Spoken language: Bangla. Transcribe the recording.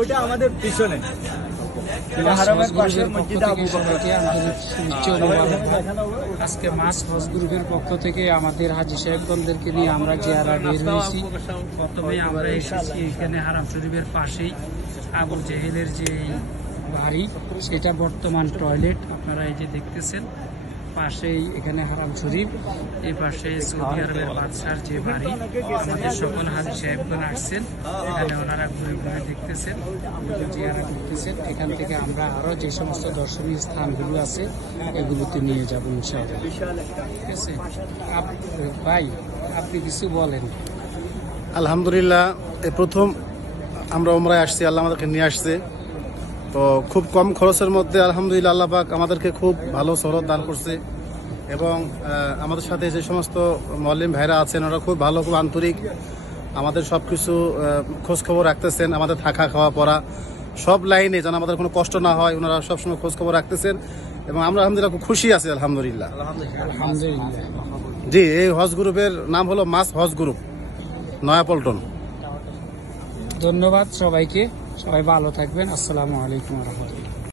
ওটা আমাদের পিছনে আজকে মাস হজ গ্রুপের পক্ষ থেকে আমাদের হাজী সাহেবগণদেরকে নিয়ে আমরা জিয়ারা বের হয়েছি। প্রথমে আমরা এসেছি এখানে হারাম শরীফের পাশেই আবু জেহেলের যে বাড়ি, সেটা বর্তমান টয়লেট আপনারা এই যে দেখতেছেন। পাশেই এখানে হারাম শরীফ, এই পাশে সৌদি আরবের বাদশার যে বাড়ি। আমাদের সকল হাজী সাহেবগণ আসছেন এখানে, ওনারা ঘুরে ঘুরে দেখতেছেন, জিয়ারা করতেছেন। এখান থেকে আমরা আরো যে সমস্ত দর্শনীয় স্থানগুলো আছে এগুলোতে নিয়ে যাব ইনশাআল্লাহ। ঠিক আছে ভাই, আপনি কিছু বলেন। আলহামদুলিল্লাহ, এই প্রথম আমরা উমরায় আসছি, আল্লাহ আমাদেরকে নিয়ে আসছে। তো খুব কম খরচের মধ্যে আলহামদুলিল্লাহ আল্লাহ পাক আমাদেরকে খুব ভালো সহলত দান করছে। এবং আমাদের সাথে যে সমস্ত মুআল্লিম ভাইরা আছেন ওরা খুব ভালো, খুব আন্তরিক, আমাদের সব কিছু খোঁজখবর রাখতেছেন। আমাদের থাকা, খাওয়া, পড়া সব লাইনে যেন আমাদের কোনো কষ্ট না হয়, ওনারা সবসময় খোঁজখবর রাখতেছেন। এবং আমরা আলহামদুলিল্লাহ খুব খুশি আছি আলহামদুলিল্লাহ। জি, এই হজ গ্রুপের নাম হলো মাস হজ গ্রুপ, নয়াপল্টন। ধন্যবাদ সবাইকে, সবাই ভালো থাকবেন। আসসালামু আলাইকুম ওয়া রাহমাতুল্লাহ।